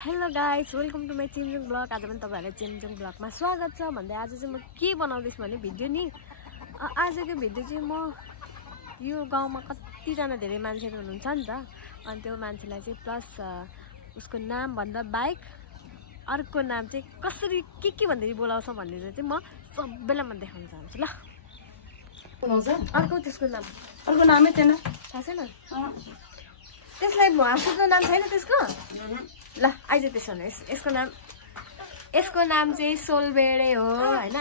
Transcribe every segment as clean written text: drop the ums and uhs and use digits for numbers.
Hello guys, welcome to my Chenjung blog. आज पनि तपाईहरुलाई चेन्जुङ ब्लगमा स्वागत छ। भन्दै आज चाहिँ म के बनाउँदैछु भने भिडियो नि आजको भिडियो चाहिँ म यो गाउँमा कतिजना धेरै मान्छेहरु हुनुहुन्छ नि त, अनि त्यो मान्छेलाई चाहिँ प्लस उसको नाम भन्दा बाइक अर्को नाम चाहिँ कसरी के भन्दै बोलाउँछ भनेर चाहिँ म सबैलाई म देखाउन चाहन्छु। ल बोलाउँछ अर्को त्यसको नामै छैन, थाहा छैन त्यसलाई आफूको नाम छैन त्यसको। ल आइज त्यसो भने यसको नाम चाहिँ सोलबेडे हो हैन,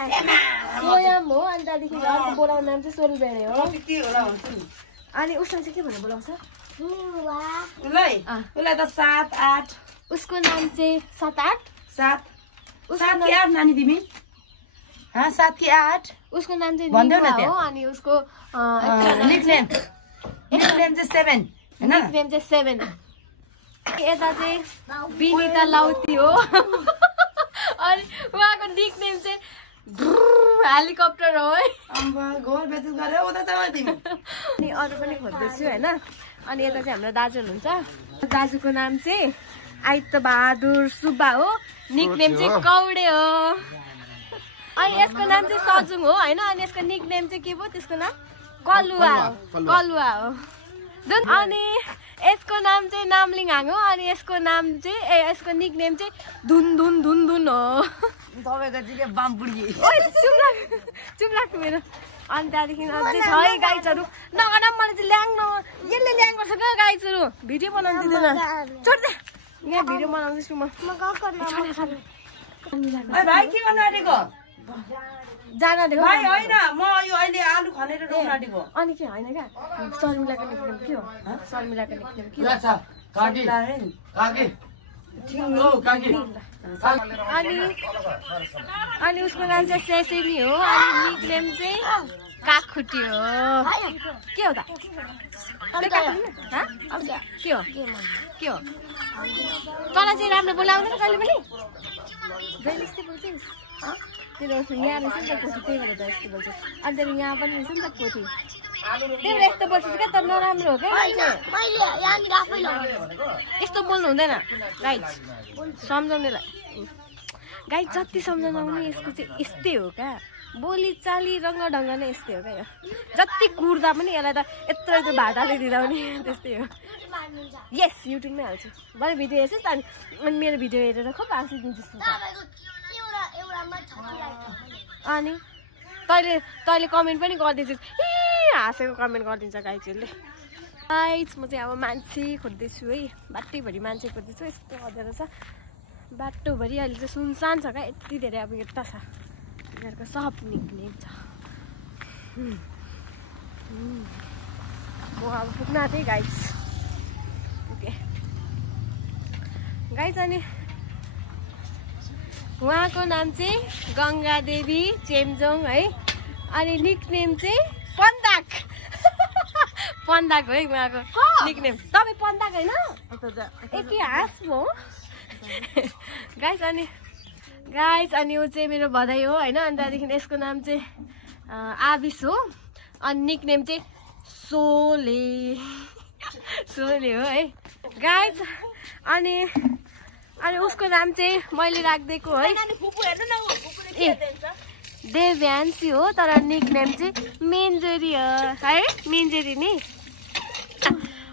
स्वयं हो। अनि त्यहाँदेखि अर्को बोलाउने नाम चाहिँ सोलबेडे हो। अनि उसलाई चाहिँ के भनेर बोलाउँछ? उसलाई त 7 8 उसको नाम चाहिँ 7 8 7 7 कि 8 नानी तिमी? 7 कि 8 उसको नाम चाहिँ भन्देऊ न निवा त्यहाँ। हो। अनि उसको निकनेम चाहिँ 7 हैन, निकनेम चाहिँ 7। यता चाहिँ बिनिता लाउती हो अनि उहाँको निकनेम चाहिँ हेलिकप्टर हो है। अम्बा गोल बेचेस गरे उता त तिमी। अनि अरु पनि खोज्दैछु हैन। अनि यता चाहिँ हाम्रो दाजु हुनुहुन्छ, दाजुको नाम चाहिँ आइत्त बहादुर सुब्बा हो, निकनेम चाहिँ कौडे हो। अनि यसको नाम चाहिँ सजुङ हो हैन। अनि यसको निकनेम चाहिँ के भयो? त्यसको नाम कलुवा हो। अनि यसको नाम चाहिँ नामलिङहाङ हो। अनि यसको नाम चाहिँ यसको निकनेम चाहिँ धुन धुन धुन धुन हो। तपाईको चाहिँ बामपुडी चुप लाग्छ मेरो। अनि त्यहाँदेखि अझै छ है गाइजहरू। नगन मलाई चाहिँ ल्याङ यसले ल्याङ गर्छ क्या गाइजहरू। भिडियो बनाउनु दिँदैन, छोड दे। यहाँ भिडियो बनाउँदैछु म। भाइ के गर्नु आँटेको? जान दे भाइ होइन, म यो अहिले आलु खनेर रोप्न आँटेको। अनि के होइन क्या, शर्मिलाको निकनेम के हो? शर्मिलाको निकनेम के हो? अनि उसको नाम चाहिँ सेसेनी हो। अनि निकनेम चाहिँ काखुटी हो। के हो त? के हो तँलाई चाहिँ राम्रो बोलाउँदैन कहिले पनि? जहिले यस्तै बोल्छिस्? तेरो यहाँ रहेछ नि त कोठी, त्यही भएर त यस्तो बोल्छ। अनि त्यहाँदेखि यहाँ पनि रहेछ नि त कोठी, त्यही भएर यस्तो बोल्छस् क्या। त नराम्रो हो क्या यस्तो बोल्नु हुँदैन गाइज, सम्झाउनेलाई। गाइज जति सम्झाउनु आउने यसको चाहिँ यस्तै हो क्या, बोली चाली रङ्ग ढङ्ग नै यस्तै हो क्या। यो जति कुर्दा पनि यसलाई त यत्रो भाटाले दिँदा पनि त्यस्तै हो। यस, युट्युबमै हाल्छु भने भिडियो हेर्छु त। अनि मेरो भिडियो हेरेर खुब हाँसिदिन्छु। अनि तैँले कमेन्ट पनि गरिदिन्छस्, हाँसेको कमेन्ट गरिदिन्छ गाइजहरूले। गाइज म चाहिँ अब मान्छे खोज्दैछु है, बाटैभरि मान्छे खोज्दैछु। यस्तो अँध्यारो छ बाटोभरि, अहिले चाहिँ सुनसान छ क्या। यति धेरै अब यता छ यिनीहरूको सब निक्नेम छ। म अब पुग्न आँटेँ गाइज। ओके गाइज, अनि उहाँको नाम चाहिँ गङ्गा देवी चेम्जोङ है। अनि निकनेम चाहिँ पन्दाक पन्दाक हो है उहाँको निकनेम। तपाईँ पन्दाक होइन? यति हाँस म गाइज। अनि ऊ चाहिँ मेरो भदाई हो होइन। अनि त्यहाँदेखि यसको नाम चाहिँ आविस हो। अनि निकनेम चाहिँ सोले हो है गाइज। अनि उसको नाम चाहिँ मैले राखिदिएको है देव्यान्सी हो, तर निकनेम चाहिँ मेन्जरी हो है, मेन्जरी नि।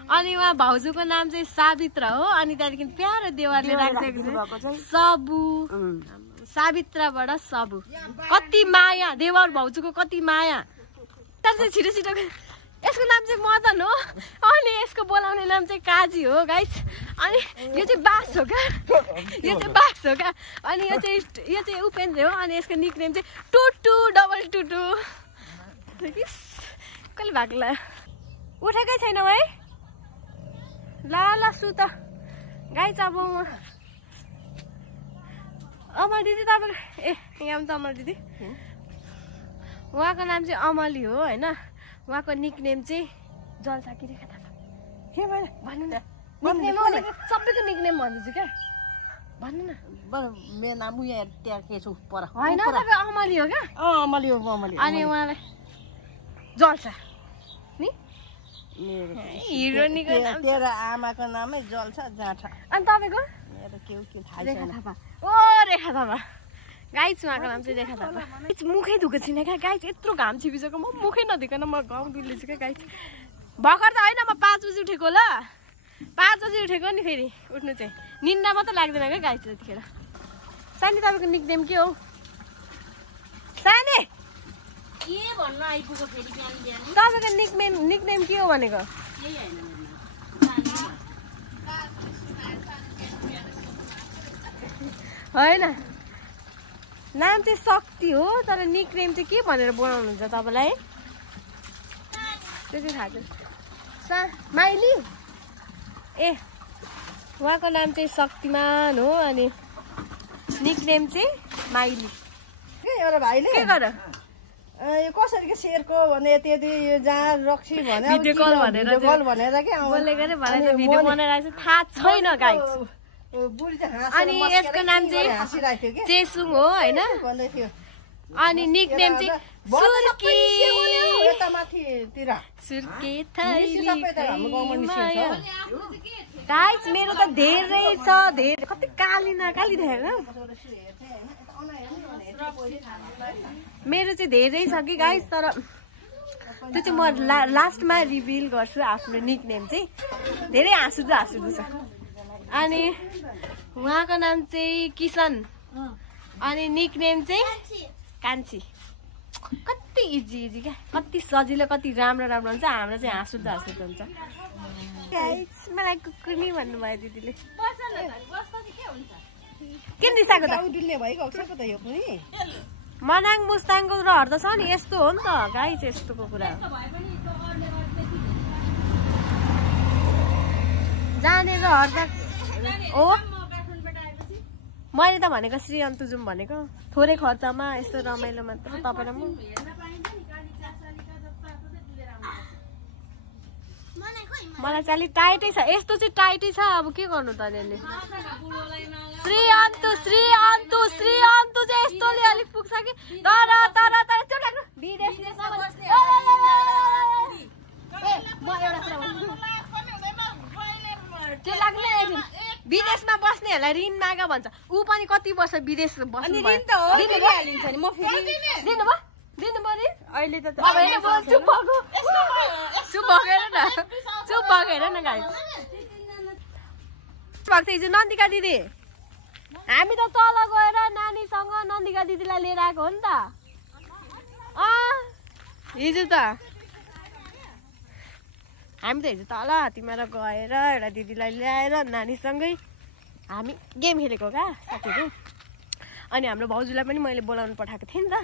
अनि उहाँ भाउजूको नाम चाहिँ सावित्र हो। अनि त्यहाँदेखि प्यारो देवरले राखिदिएको चाहिँ सबु, सावित्रबाट सबु। कति माया देवर भाउजूको, कति माया। तर चाहिँ छिटो यसको नाम चाहिँ मदन हो। अनि यसको बोलाउने नाम चाहिँ काजी हो गाइस। अनि यो चाहिँ बास हो क्या, अनि यो चाहिँ उपेन्द्र हो। अनि यसको निकनेम चाहिँ टुटु डबल टुटु। कहिले भएको ल उठेकै छैन है? ल सुत गाइस। अब अमल दिदी तपाईँको यहाँ पनि त अमल दिदी, उहाँको नाम चाहिँ अमली हो होइन। उहाँको निकनेम चाहिँ जल्सा कि रेखा थापा। के भयो भन्नु न? निकनेम हो, सबैको निकनेम भन्दैछु क्या, भन्नु न। मेरो नाम यहाँ त्यहाँ के छु पर होइन, तपाईँ अमली हो क्या? अमली हो, अमली। अनि उहाँलाई जल्सा नि हिरोनीको नाम, तेरो आमाको नामै जल्छ जाँठा। अनि तपाईँको? मेरो के थाहा छैन। रेखा थापा ओ रेखा थापा गाइस उहाँको नाम चाहिँ रेखा थापा मुखै धुएको छैन क्या गाइस यत्रो घाम छिपिसक्यो म मुखै नधिकन म गाउँ दुल्दैछु क्या गाइस भर्खर त होइन म 5 बजी उठेको ल 5 बजी उठेको नि फेरि उठ्नु चाहिँ निन्दा मात्रै लाग्दैन क्या गाइस त्यतिखेर सानी तपाईँको निकनेम के हो सानी के भन्न आइपुग्यो फेरि बिहान बिहान तपाईँको निकनेम के हो भनेको केही हैन होइन नाम चाहिँ शक्ति हो तर निकनेम चाहिँ के भनेर बनाउनुहुन्छ तपाईँलाई त्यो चाहिँ थाहा छैन माइली ए उहाँको नाम चाहिँ शक्तिमान हो अनि निकनेम चाहिँ माइली के एउटा भाइले के गर यो कसरी के शेरको भने त्यति यो जहाँ रक्सी भने भिडियो कल भनेर के बोलेको रे भनेर भिडियो बनाइरहेको छ थाहा छैन गाइस बुढी चाहिँ अनि यसको नाम चाहिँ हाँसिरहेको थियो चेसुङ हो होइन भन्दै थियो अनि निकनेम चाहिँ सुर्की यता माथितिर सुर्के सबै त हाम्रो गाउँमा निस्किन्छ गाइस मेरो त धेरै छ धेरै कति काली नकाली देखेको मेरो चाहिँ धेरै छ कि गाइस तर त्यो चाहिँ म लास्टमा रिभिल गर्छु आफ्नो निकनेम चाहिँ धेरै हाँसुदो छ अनि उहाँको नाम चाहिँ किसन अनि निकनेम चाहिँ कान्छी कति इजी क्या कति सजिलो कति राम्रो हुन्छ हाम्रो चाहिँ हाँसुदो हुन्छ गाइस मलाई कुकुनी भन्नुभयो दिदीले किन रिसाएको त उडुल्ने भइगएको छ त यो पनि मनाङ मुस्ताङको रहर त छ नि यस्तो हो नि त गाइस यस्तोको कुरा जाने रहर त हो मैले त भनेको श्री अन्तुजुम भनेको थोरै खर्चमा यस्तो रमाइलो मात्र तपाईँ र म मलाई चाहिँ अलिक टाइटै छ यस्तो चाहिँ टाइटै छ अब के गर्नु त अहिले श्री अन्तु चाहिँ यस्तोले अलिक पुग्छ कि तर त्यो लाग्नु विदेशले त्यो लाग्नु विदेशमा बस्नेहरूलाई ऋण माग भन्छ ऊ पनि कति वर्ष विदेश बस्नु दिनुभयो अहिले त चुप भएर न गाइस हिजो नन्दिका दिदी हामी त तल गएर नानीसँग नन्दिका दिदीलाई लिएर आएको हो नि त हिजो त हामी त हिजो तल हात्तीमारा गएर एउटा दिदीलाई ल्याएर नानीसँगै हामी गेम खेलेको क्या साथीहरू अनि हाम्रो भाउजूलाई पनि मैले बोलाउनु पठाएको थिएँ नि त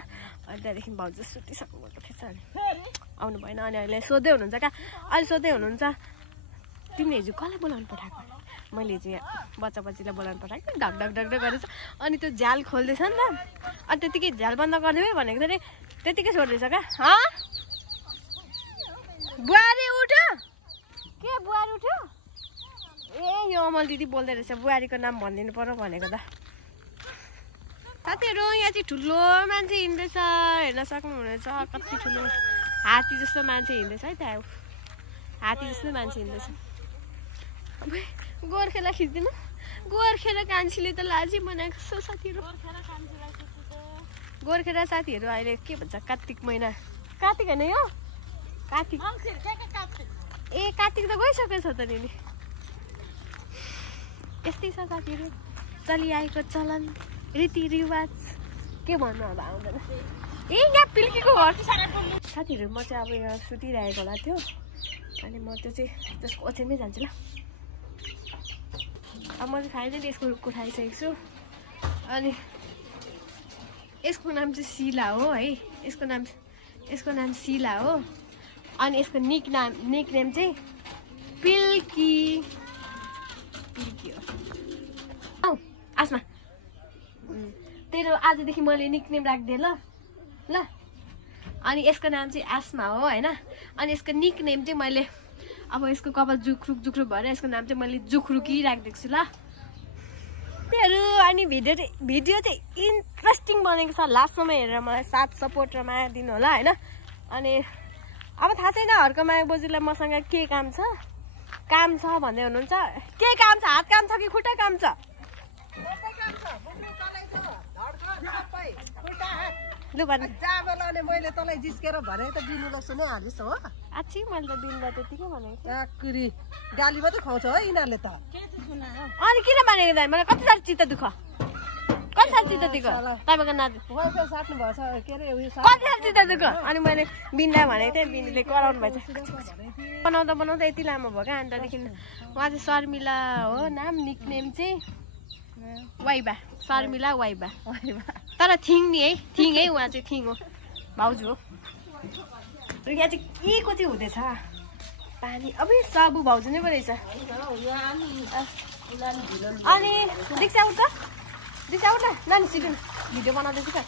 अनि त्यहाँदेखि भाउजू सुतिसक्नु भएको थिएछ अनि आउनु भएन अनि अहिले सोध्दै हुनुहुन्छ क्या अहिले सोध्दै हुनुहुन्छ तिमीले हिजो कसलाई बोलाउनु पठाएको मैले हिजो बच्चालाई बोलाउनु पठाएको ढक गरेछ अनि त्यो झ्याल खोल्दैछ नि त अनि त्यतिकै झ्याल बन्द गरिदिउँ भनेको थिएँ त्यतिकै छोड्दैछ क्या बुहारी उठ्यो के बुहारी उठ्यो ए यो अमल दिदी बोल्दै रहेछ बुहारीको नाम भनिदिनु पर्यो भनेको त साथीहरू यहाँ चाहिँ ठुलो मान्छे हिँड्दैछ हेर्न सक्नुहुनेछ कति ठुलो हात्ती जस्तो मान्छे हिँड्दैछ है त्यहाँ हात्ती जस्तो मान्छे हिँड्दैछ गोर्खेलाई खिच्दिनु गोर्खे र कान्छीले त लाजी बनाएको छ साथीहरू गोर्खे र साथीहरू अहिले के भन्छ कार्तिक महिना कार्तिक होइन यो कार्तिक ए कार्तिक त गइसकेछ त नि यस्तै छ साथीहरू चलिआएको चलन रीतिरिवाज के भन्नु अब आउँदैन ए यहाँ पिल्कीको घर साथीहरू म चाहिँ अब यहाँ सुतिरहेको होला थियो अनि म त्यो चाहिँ त्यसको ओछ्यानमै जान्छु ल अब म चाहिँ फाइनली यसको रुखको खाइसकेको छु अनि यसको नाम चाहिँ शिला हो है यसको नाम शिला हो अनि यसको निकनेम चाहिँ पिल्की हो आसमा तेरो आजदेखि मैले निकनेम राखिदिएँ ल अनि यसको नाम चाहिँ आसमा हो होइन अनि यसको निकनेम चाहिँ मैले अब यसको कपाल जुख्रुक भएर यसको नाम चाहिँ मैले जुख्रुकी राखिदिएको छु ल त्यहीहरू अनि भिडियो चाहिँ इन्ट्रेस्टिङ बनेको छ लास्टसम्म हेरेर मलाई साथ सपोर्ट र माया दिनु होला होइन अनि अब थाहा छैन हर्कमाया बोजूलाई मसँग के काम छ भन्दै हुनुहुन्छ के काम छ हात काम छ कि खुट्टा काम छ लु भन जाबलाले मैले तँलाई जिस्केर भने त दिनुलाई सुनाइहालिस् हो आछि मैले त दिनमा त्यतिकै भनेको थिएँ चाकरी गाली मात्रै खुवाउँछ है यिनीहरूले त अनि किन भनेको दाइ मलाई कति साह्रो चित्त दुख कति साह्रो चित्त दुख तपाईँको नाति वाइफाई साट्नु भएछ के अरे उयो कति साह्रो चित्त दुख अनि मैले बिनलाई भनेको थिएँ बिनले कराउनु भएछ बनाउँदा बनाउँदा यति लामो भयो क्या अनि त्यहाँदेखि उहाँ चाहिँ शर्मिला हो नाम निकनेम चाहिँ वाइबा शर्मिला वाइबा तर थिङ नि है थिङ है उहाँ चाहिँ थिङ हो भाउजू हो यहाँ चाहिँ के को चाहिँ हुँदैछ पानी अब साबु भाउजू नै पो रहेछ अनि दीक्षा उठ दीक्षा उठ नानी सिक्नु भिडियो बनाउँदैछु त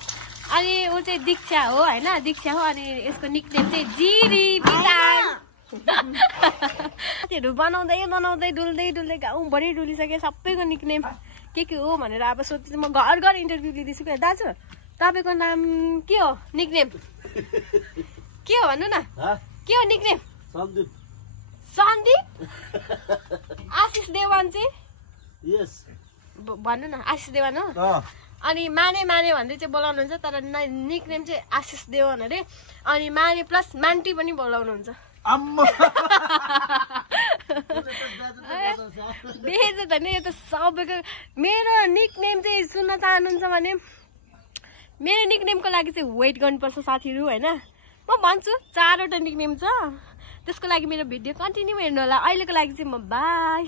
अनि ऊ चाहिँ दीक्षा हो होइन दीक्षा हो अनि यसको निकनेम चाहिँ जिरी त्योहरू बनाउँदै बनाउँदै डुल्दै डुल्दै गाउँभरि डुलिसकेँ सबैको निकनेम के हो भनेर अब सोध्छु म घर घर इन्टरभ्यू लिँदैछु क्या दाजु तपाईँको नाम के हो निकनेम के हो भन्नु न के हो निकनेम सन्दीप आशिष देवान चाहिँ भन्नु न आशिष देवान हो अनि माने माने भन्दै चाहिँ बोलाउनुहुन्छ तर निकनेम चाहिँ आशिष देवान अरे अनि माने प्लस मान्टी पनि बोलाउनुहुन्छ बेहेज त नि यो त सबैको मेरो निकनेम चाहिँ सुन्न चाहनुहुन्छ भने मेरो निकनेमको लागि चाहिँ वेट गर्नुपर्छ साथीहरू होइन म भन्छु 4वटा निकनेम छ त्यसको लागि मेरो भिडियो कन्टिन्यू हेर्नु होला अहिलेको लागि चाहिँ म बाई